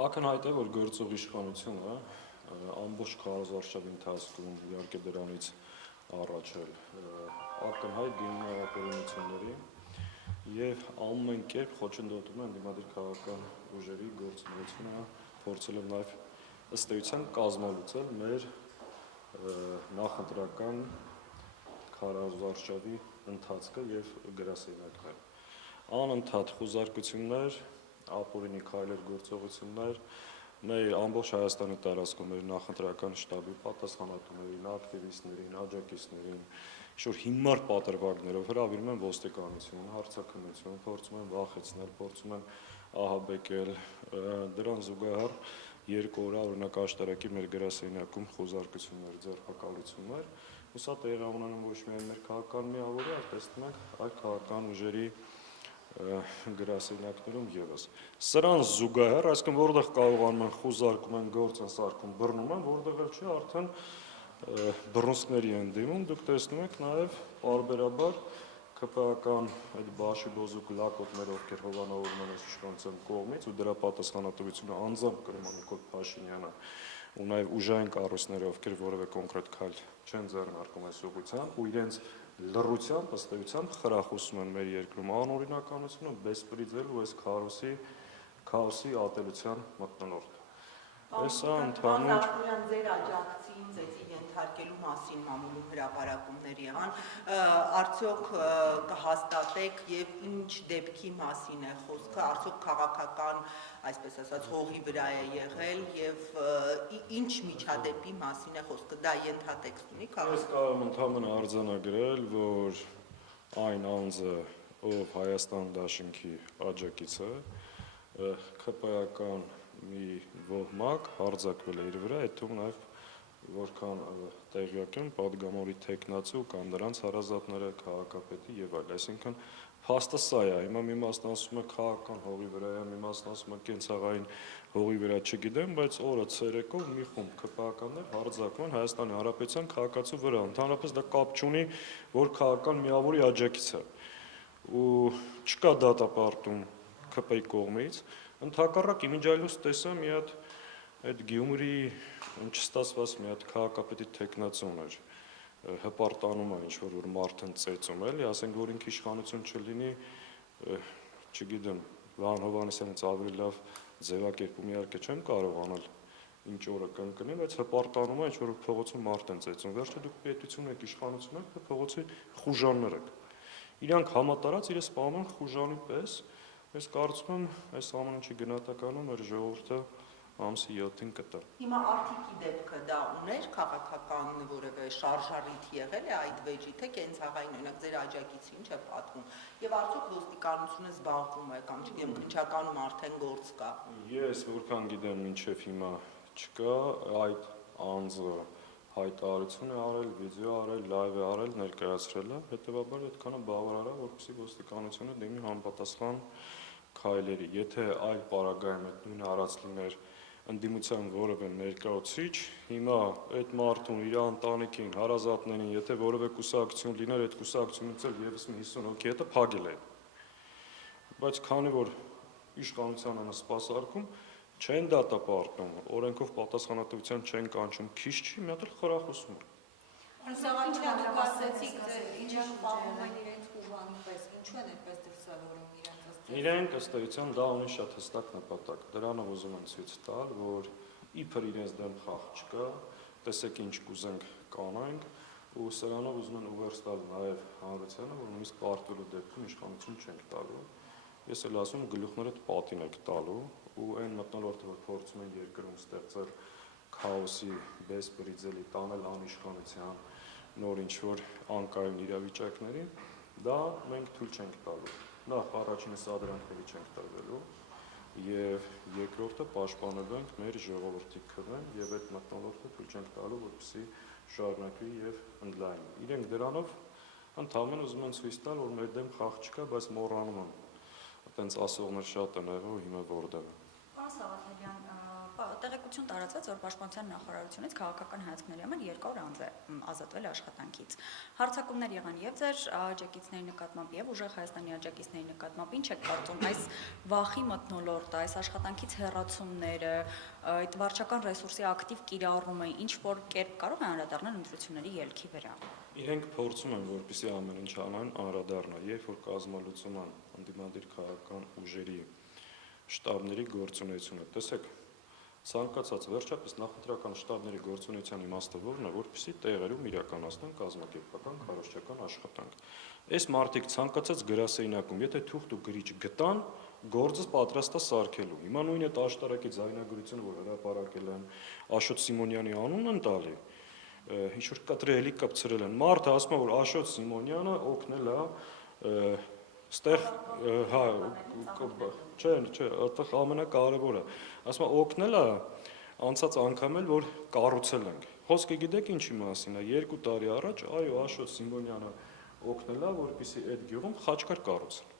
Ակնհայտ է, որ գործող իշխանությունը ամբողջ քարոզարշավի ընթացքում իհարկե դրանից առաջ էլ ակնհայտ դիմում է ապօրինությունների եւ ամեն կերպ խոչընդոտում է ընդդիմադիր քաղաքական ուժերի գործունեությունը, փորձելով նաեւ ըստ էության կազմալուծել մեր նախընտրական քարոզարշավի ընթացքը եւ գրասենյակները։ Անընդհատ խոզարկություններ, ապօրինի քայլեր, գործողություններ մեր ամբողջ Հայաստանի տարածքում մեր նախընտրական շտաբի պատասխանատուներին, ակտիվիստներին, աջակիցներին, ինչ-որ հիմար պատրվակներով հրավիրում են ոստիկանություն, հարցաքննություն, փորձում են վախեցնել, փորձում են ահաբեկել, դրան զուգահեռ 2 օր օրինակ աշտարակի մեր գրասենյակում խոզարկություններ, ձերբակալություններ, ու սա տեղի ունենում ոչ միայն մեր քաղաքական միավորի, այլ տեսնում ենք այլ քաղաքական ուժերի գրասենյակներում եւս։ Սրան զուգահեռ, այսինքն որտեղ կարողանում են խոզարկում են, գործ են սարքում, բռնում են, որտեղ էլ չի, արդեն բռունցքների են դիմում, դուք տեսնում եք նաեւ պարբերաբար ԿՊԱ-ական այդ բաշիբոզուկ լակոտները, ովքեր հովանավորում են այս իշխանության կողմից, ու դրա պատասխանատվությունը անձամբ կրում է Նիկոլ Փաշինյանը, ու նաեւ ուժային կառույցները, ովքեր որևէ կոնկրետ քայլ չեն ձեռնարկում այս ուղղությամբ, ու իրենց լռությամբ, ըստ էության խրախուսում են մեր երկրում անօրինականությունը, բեսպրիձել ու այս քաոսի ատելության մթնոլորտը։ Սա ընդհանուր ձեր աջակցին ծեծի ենթարկելու մասին մամուլում հրապարակումներ եղան, արդյոք կհաստատեք եւ ինչ դեպքի մասին է խոսքը, արդյոք քաղաքական, այսպես ասած, հողի վրա է եղել եւ ինչ միջադեպի մասին է խոսքը, դա ենթատեքստ ունի Ես կարող եմ ընդհանրապես արձանագրել, որ այն անձը, ով Հայաստան դաշինքի աջակից է, ԿՊԱ-ական մի ոհմակ հարձակվել է իր վրա, այդ թվում նաեւ որքան տեղյակ եմ, падգամորի թեկնածու կամ նրանց հարազատները, քաղաքապետի եւ այլ, այսինքն փաստը սա է, հիմա մի մասն ասում է քաղաքական հողի վրա է, մի մասն ասում է կենցաղային հողի վրա, չգիտեմ, բայց օրը ցերեկով մի խումբ ԿՊԱ-ականներ հարձակվում են Հայաստանի Հանրապետության քաղաքացու վրա, ընդհանրապես դա կապ չունի, որ քաղաքական միավորի աջակից է, ու չկա դատապարտում ԿՊ-ի կողմից, ընդհակառակ իմիջիայլոց տեսա մի հատ այդ Գյումրիի չստացված մի հատ քաղաքապետի թեկնածուն էր, հպարտանում է ինչ-որ որ մարդ են ծեծում, էլի, ասենք որ ինքը իշխանություն չլինի, չգիտեմ, Վահան Հովհաննիսյանից ավելի լավ ձևակերպում իհարկե չեմ կարող անել ինչ օրը կընկնի, բայց հպարտանում է ինչ-որ փողոցում մարդ են ծեծում, վերջը դուք պետություն եք, իշխանություն եք, փողոցի խուժաններ եք, իրանք համատարած իրենց սպանում են խուժանի պես, ես կարծում եմ այս ամեն ինչի գնահատականը մեր ժողովուրդը ամսի 7-ին կտա։ Հիմա Արթիկի դեպքը դա ուներ քաղաքական որևէ շարժառիթ եղել է այդ վեճի, թե կենցաղային օրինակ ձեր աջակիցի ինչ է պատվում, եւ արդյոք ոստիկանությունը զբաղվում է կամ չգիտեմ քննչականում արդեն գործ կա։ Ես որքան գիտեմ, մինչեւ հիմա չկա, այդ անձը հայտարարություն է արել, վիդեո արել, լայվ է արել, ներկայացրել է, հետեւաբար այդքանը բավարար է, որպեսզի ոստիկանությունը դիմի համապատասխան քայլերի, եթե այլ պարագայում այդ նույնը արած լիներ ընդդիմության որևէ ներկայացուցիչ, հիմա այդ մարդուն, իր ընտանիքին, հարազատներին, եթե որևէ կուսակցություն լիներ, այդ կուսակցությունից էլ եւս 50 հոգի հետը փագել է։ Բայց քանի որ իշխանությանը սպասարկում չեն դատապարտում, օրենքով պատասխանատվության չեն կանչում, քիչ չի, մի հատ էլ խրախուսում են։ Ինչ ասեցիք, ինչը պահում են իրենց ուժանի պես, ինչու են այդպես դրսևորում իրենց ըստ Իրենք ըստ էության դա ունի շատ հստակ նպատակ, դրանով ուզում են ցույց տալ, որ իբր իրենց դեմ խաղ չկա, տեսեք ինչ կուզենք կանենք, ու սրանով ուզում են ուղերձ տալ նաև հանրությանը, որ նույնիսկ պարտվելու դեպքում իշխանություն չենք տալու։ Ես էլ ասում եմ գլուխներդ պատին եք տալու, ու այն մթնոլորտը, որ փորձում են երկրում ստեղծել քաոսի, բեսպրիձելի, տանել անիշխանության, նոր ինչ-որ անկայուն իրավիճակների, դա մենք թույլ չենք տալու։ Նախ առաջինը սադրանքների չենք տրվելու, եւ երկրորդը պաշտպանելու ենք մեր ժողովրդի քվեն եւ այդ մթնոլորտը թույլ չենք տալու, որպեսզի շարունակվի եւ ընդլայնվի։ Իրենք դրանով ընդհանրապես ուզում են ցույց տալ, որ մեր դեմ խաղ չկա, բայց մոռանում են։ Այտենց ասողներ շատ են եղել, հիմա որտեղ է։ Պարոն Սաղաթելյան, տեղեկություն տարածվեց, որ Պաշտպանության նախարարությունից քաղաքական հայացքների համար 2 օր անց է ազատվել աշխատանքից։ Հարցակումներ եղան եւ ձեր աջակիցների նկատմամբ եւ ուժեղ Հայաստանի աջակիցների նկատմամբ, ինչ եք կարծում, այս վախի մթնոլորտը, այս աշխատանքից հեռացումները, այդ վարչական ռեսուրսի ակտիվ կիրառումը ինչ որ կերպ կարող է անդրադառնալ ընտրությունների ելքի վրա։ Իրենք փորձում են, որպեսզի ամեն ինչ անեն անդրադառնա, երբ որ կազմալուծում են ընդդիմադիր քաղաքական ուժերի շտաբների գործունեությունը։ Տեսեք, ցանկացած վերջապես նախընտրական շտաբների գործունեության իմաստը որն է, որպեսզի տեղերում իրականացնեն կազմակերպական քարոզչական աշխատանք։ Այս մարդիկ ցանկացած գրասենյակում, եթե թուղթ ու գրիչ գտան, գործը պատրաստ է սարքելու։ Հիմա նույն այդ աշտարակի ձայնագրությունը, որ հրապարակել են, Աշոտ Սիմոնյանի անունն են տալի, ինչ որ կտրելի կպցրել են։ Մարդը ասում է, որ Աշոտ Սիմոնյանը օգնել է ստեղ, հա, չէ, այդտեղ ամենակարևորը, ասում է օգնել է անցած անգամ էլ, որ կառուցել ենք։ Խոսքը գիտեք ինչի մասին է, 2 տարի առաջ, այո, Աշոտ Սիմոնյանը օգնել է, որպեսզի այդ գյուղում խաչքար կառուցեն։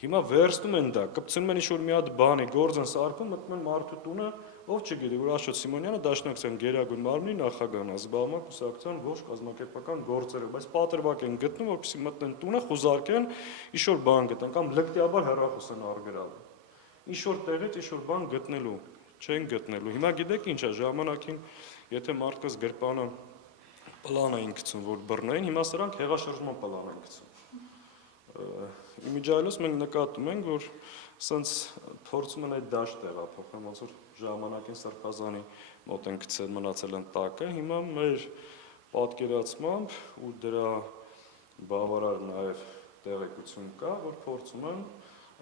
Հիմա վերցնում են դա, կպցնում են ինչ-որ մի հատ բանի, գործ են սարքում, մտնում են մարդու տունը, ով չգիտի, որ Աշոտ Սիմոնյանը Դաշնակցության գերագույն մարմնի նախագահն է, զբաղվում է կուսակցության ողջ կազմակերպական գործերով, բայց պատրվակ են գտնում, որպեսզի մտնեն տունը, խուզարկեն, ինչ-որ բան գտան, կամ լկտիաբար հեռախոս են արգրալ։ Ինչ-որ տեղից ինչ-որ բան գտնելու, չեն գտնելու։ Հիմա գիտեք ինչ է, ժամանակին, եթե մարդկանց գրպանը պլան էին գցում, որ բռնեին, հիմա սրանք հեղաշրջման պլան են գցում։ Իմիջիայլոց մենք նկատում ենք, որ սենց փորձում են այդ դաշտ տեղափոխել, ոնց որ ժամանակին Սրբազանի մոտ են գցել, մնացել են տակը, հիմա մեր պատկերացմամբ ու դրա բավարար նաև տեղեկություն կա, որ փորձում են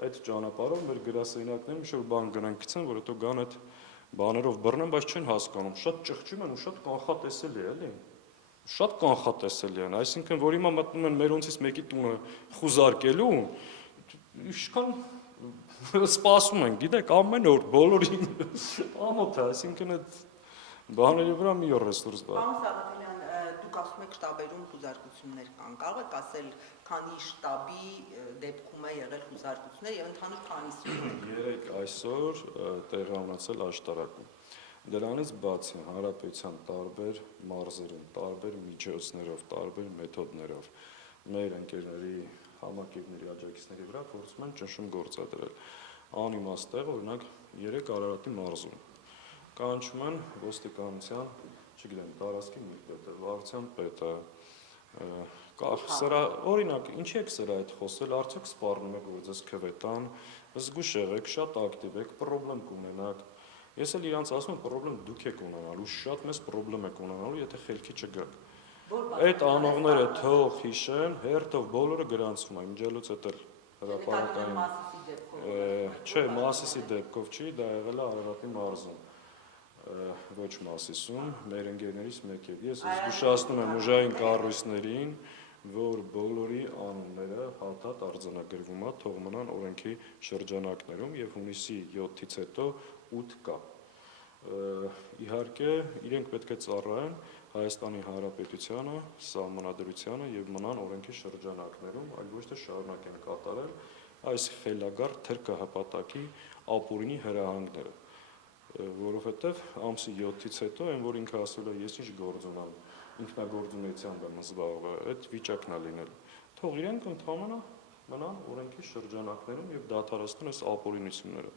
այդ ճանապարհով մեր գրասենյակներում ինչ-որ բան գնան գցեն, որ հետո գան այդ բաներով բռնեն, բայց չեն հասկանում, շատ ճղճում են ու շատ կանխատեսելի է, էլի։ Շատ կանխատեսելի են, այսինքն, որ հիմա մտնում են մերոնցից մեկի տունը խուզարկելու, ինչքան սպասում են, գիտեք, ամեն օր բոլորին ամոթ է, այսինքն այդ բաների վրա մի օր ռեսուրս բա։ Պարոն Սաղաթելյան, դուք ասում եք շտաբերում խուզարկություններ կան, կարող եք ասել, քանի շտաբի դեպքում է եղել խուզարկություններ եւ ընդհանուր քանիսի։ 3 այսօր տեղի ունեցել աշտարակում։ Դրանից բացի հանրապետության տարբեր մարզերում, տարբեր միջոցներով, տարբեր մեթոդներով մեր ընկերների, համակերպների, աջակիցների վրա փորձում են ճնշում գործադրել։ Անիմաստ տեղ, օրինակ 3 Արարատի մարզում կանչում են ոստիկանության, չգիտեմ, տարածքի մի պետը, վարչության պետը, օրինակ, ինչի եք սրա այդ խոսել, արդյոք սպառնում եք, որ ձեզ քվետան, զգուշ եղեք, շատ ակտիվ եք, պրոբլեմ կունենաք։ Ես էլ իրանց ասում եմ, պրոբլեմ դուք եք ունենալու, շատ մեծ պրոբլեմ եք ունենալու, եթե խելքի չգաք։ Այդ անողները թող հիշեն, հերթով բոլորը գրանցվում է, իմիջիայլոց էդ էլ հրապարակային։ Չէ, Մասիսի դեպքով չի, դա եղել է Արարատի մարզում, ոչ Մասիսում, մեր ընկերներից մեկի հետ։ Ես զգուշացնում եմ ուժային կառույցներին, որ բոլորի անունները հատ-հատ արձանագրվում է, թող մնան օրենքի շրջանակներում եւ հունիսի 7-ից հետո 8 կա։ Իհարկե, իրենք պետք է ծառայեն Հայաստանի Հանրապետությանը, սահմանադրությանը եւ մնան օրենքի շրջանակներում, այլ ոչ թե շարունակեն կատարել այս խելագար թրկահպատակի ապօրինի հրահանգները, որովհետեւ ամսի 7-ից հետո այն որ ինքը ասել է ես ինչ գործ ունեմ, ինքնագործունեությամբ եմ զբաղվել, այդ վիճակն է լինել։ Թող իրենք ընդհանրապես մնան օրենքի շրջանակներում եւ դադարեցնեն այս ապօրինությունները։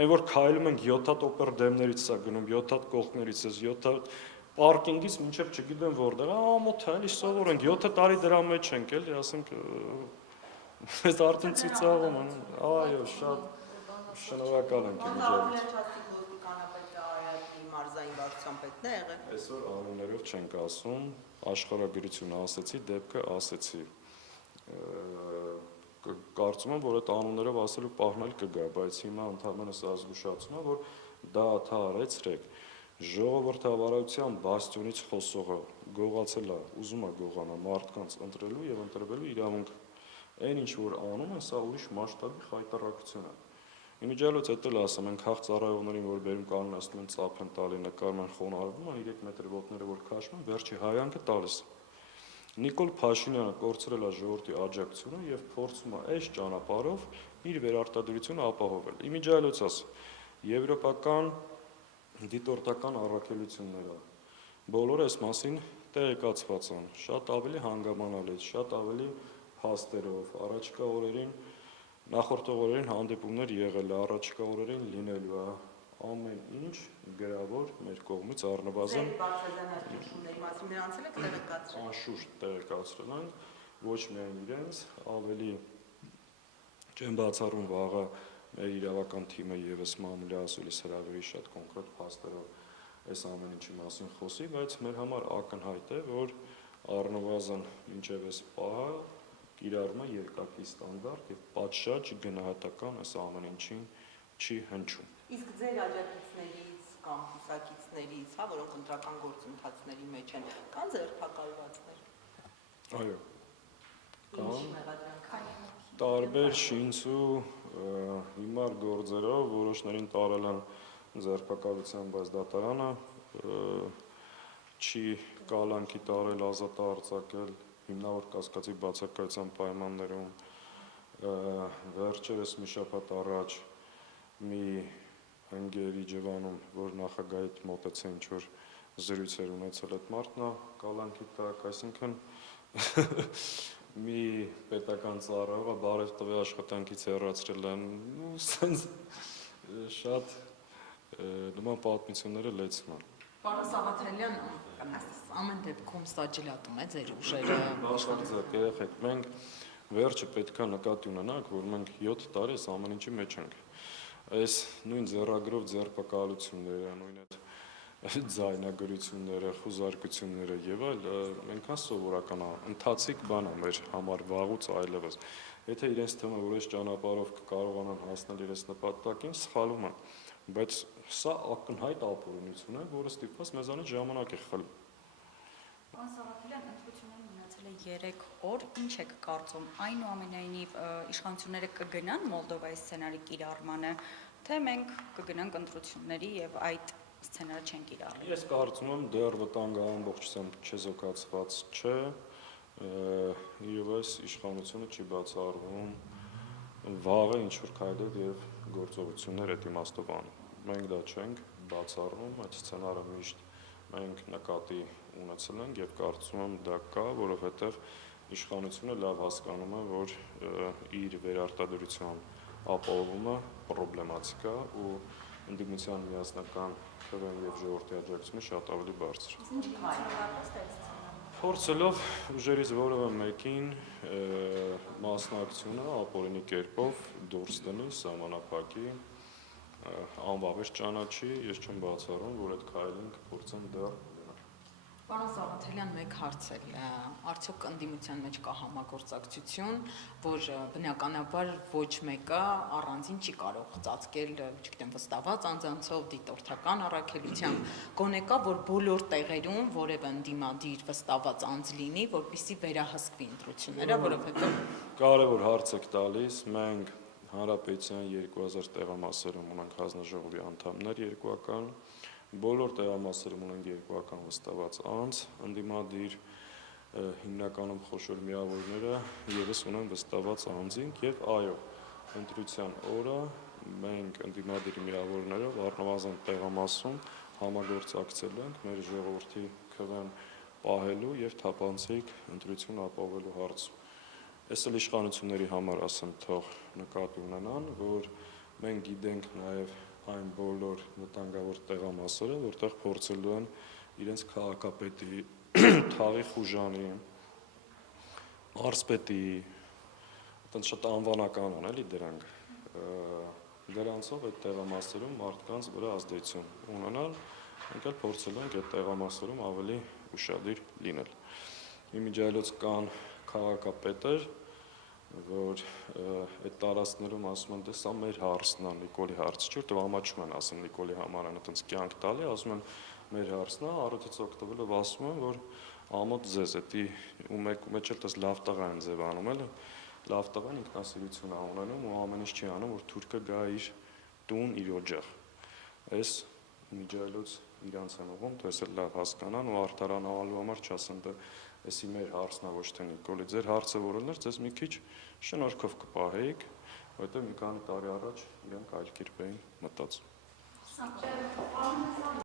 Այն որ քայլում ենք 7 հատ օպեր դեմներից է գնում, 7 հատ կողքներից է, 7 հատ պարկինգից մինչև չգիտեմ որտեղ, ամոթ է, էլի սովոր ենք, 7 տարի դրա մեջ ենք, էլի, ասենք, այդ արդեն ծիծաղում են, այո, շատ շնորհակալ ենք մարզային վարչության պետն է եղել։ Այսօր անուններով չենք ասում, աշխարհագրությունը ասեցի, դեպքը ասեցի։ Կարծում եմ, որ այդ անուններով ասելու պահն էլ կգա, բայց հիմա ընդհանրապես սա զգուշացում է, որ դա թարեցրեք։ Ժողովրդավարության բաստիոնից խոսողը գողացել է, ուզում է գողանա մարդկանց ընտրելու եւ ընտրվելու իրավունք։ Այն ինչ որ անում են, սա ուրիշ մասշտաբի խայտարակություն է։ Իմիջիայլոց էդ էլ ասեմ, են քաղ ծառայողներին, որ բերում կանոնացնում են ծափ են տալի, նկարում են խոնարհվում են 3 մետր ոտները, որ քաշում են, վերջի հայանքը տալիս։ Նիկոլ Փաշինյանը կորցրել է ժողովրդի աջակցությունը եւ փորձում է այս ճանապարհով իր վերարտադրությունը ապահովել։ Իմիջիայլոց ասեմ, եվրոպական դիտորդական առաքելությունները բոլորը այս մասին տեղեկացված են, շատ ավելի հանգամանալից, շատ ավելի փաստերով, առաջիկա օրերին, նախորդող օրերին հանդիպումներ եղել է, առաջիկա օրերին լինելու է, ամեն ինչ գրավոր մեր կողմից առնվազն բարձրաձայնությունների մասին նրանցել եք տեղեկացրել։ Անշուշտ տեղեկացրել են, ոչ միայն իրենց, ավելի չեմ բացառում վաղը մեր իրավական թիմը եւս մամուլի ասուլիս հրավերի շատ կոնկրետ փաստերով այս ամեն ինչի մասին խոսի, բայց մեր համար ակնհայտ է, որ առնվազն մինչև այս պահը կիրառում է երկակի ստանդարտ եւ պատշաճ գնահատական այս ամեն ինչին չի հնչում։ Իսկ ձեր աջակիցներից կամ կուսակիցներից, հա, որոնք ընտրական գործընթացների մեջ են, կան ձերբակալվածներ։ Այո։ Ինչ մեղադրանքային։ Տարբեր շինցու հիմար գործերով որոշներին տարել են ձերբակալության, բայց դատարանը չի կալանքի տարել, ազատ արձակել հիմնավոր կասկածի բացակայության պայմաններում։ Վերջերս մի շաբաթ առաջ մի ընկերի ջվանում, որ նախագահի հետ մոտեց ինչ-որ զրույցեր ունեցել այդ մարդն է կալանքի տակ, այսինքն մի պետական ծառայողը բարև տվի աշխատանքից հեռացրել են, ու սենց շատ նման պատմությունները լեցվում են։ Պարոն Սաղաթելյան, ամեն դեպքում սա ջլատում է ձեր ուժերը։ Բացարձակ երեխեք, մենք վերջը պետք է նկատի ունենանք, որ մենք 7 տարի այս ամեն ինչի մեջ ենք։ Այս նույն ձեռագրով ձերբակալությունները, նույն այդ ձայնագրությունները, խուզարկությունները եւ այլ այնքան սովորական է, ընթացիկ բան է մեր համար վաղուց այլևս։ Եթե իրենց թվում է, որ այս ճանապարհով կարողանան հասնել իրենց նպատակին, սխալվում են։ Բայց սա ակնհայտ ապօրինություն է, որը ստիպված մեզանից ժամանակ է խլում։ Պարոն Սաղաթելյան, ընտրությունները մնացել է 3 օր, ինչ եք կարծում, այնուամենայնիվ իշխանությունները կգնան Մոլդովայի սցենարի կիրառմանը, թե մենք կգնանք ընտրությունների եւ այդ սցենարը չեն կիրառի։ Ես կարծում եմ դեռ վտանգը ամբողջությամբ չեզոքացված չէ, իրովս իշխանությունը չի բացառվում վաղը ինչ-որ քայլեր եւ գործողություններ այդ իմաստով անում։ Մենք դա չենք բացառում, այդ սցենարը միշտ մենք նկատի ունեցել ենք եւ կարծում եմ դա կա, որովհետեւ իշխանությունը լավ հասկանում է, որ իր վերարտադրության ապահովումը պրոբլեմատիկ է ու ընդդիմության միասնական քվեն եւ ժողովրդի աջակցությունը շատ ավելի բարձր։ Փորձելով ուժերից որևէ մեկին մասնակցությունը ապօրինի կերպով դուրս դնի սահմանափակի, անվավեր ճանաչի, ես չեմ բացառում, որ այդ քայլին կփորձեն դեռ ունենալ։ Պարոն Սաղաթելյան, մեկ հարց է, արդյոք ընդդիմության մեջ կա համագործակցություն, որ բնականաբար ոչ մեկը առանձին չի կարող ծածկել, չգիտեմ, վստահված անձանցով, դիտորդական առաքելությամբ, գոնե կա, որ բոլոր տեղերում որևէ ընդդիմադիր վստահված անձ լինի, որպեսզի վերահսկվի ընտրությունները, որովհետև Կարևոր հարց եք տալիս, մենք Հանրապետության 2000 տեղամասերում ունենք հանձնաժողովի անդամներ երկուական, բոլոր տեղամասերում ունենք երկուական վստահված անձ, ընդդիմադիր հիմնականում խոշոր միավորները եւս ունեն վստահված անձինք եւ այո, ընտրության օրը մենք ընդդիմադիր միավորներով առնվազն տեղամասում համագործակցել ենք մեր ժողովրդի քվեն պահելու եւ թափանցիկ ընտրություն ապահովելու հարցում։ Այս էլ իշխանությունների համար ասեմ թող նկատի ունենան, որ մենք գիտենք նաեւ այն բոլոր վտանգավոր տեղամասերը, որտեղ փորձելու են իրենց քաղաքապետի, թաղի խուժանի, մարզպետի, այդպես շատ անվանական են էլի դրանք, դրանցով այդ տեղամասերում մարդկանց վրա ազդեցություն ունենալ, մենք էլ փորձելու ենք այդ տեղամասերում ավելի ուշադիր լինել։ Իմիջիայլոց կան քաղաքապետեր, որ այդ տարածքներում ասում են, դե սա մեր հարցն է, Նիկոլի հարց չէ, որտեղ ամաչում են ասում Նիկոլի համար են այդպես կյանք տալի, ասում են մեր հարցն է, առօրյաից օգտվելով ասում են, որ ամոթ ձեզ, դա ու մեջ էլ դες լավ տղա են ձևանում, էլի, լավ տղան ինքնասիրություն է ունենում ու ամեն ինչ չի անում, որ թուրքը գա իր տուն, իր օջախ։ Այս իմիջիայլոց իրանց են ուղում, դու ես էլ լավ հասկանան ու արդարանալու համար չասեն, դա Էսի մեր հարցն է ոչ թե Նիկոլի, ձեր հարցը որ ուներ, ձեզ մի քիչ շնորհքով կպահեիք, որովհետև մի քանի տարի առաջ իրանք այլ կերպ էին մտածում։ Ակտիվ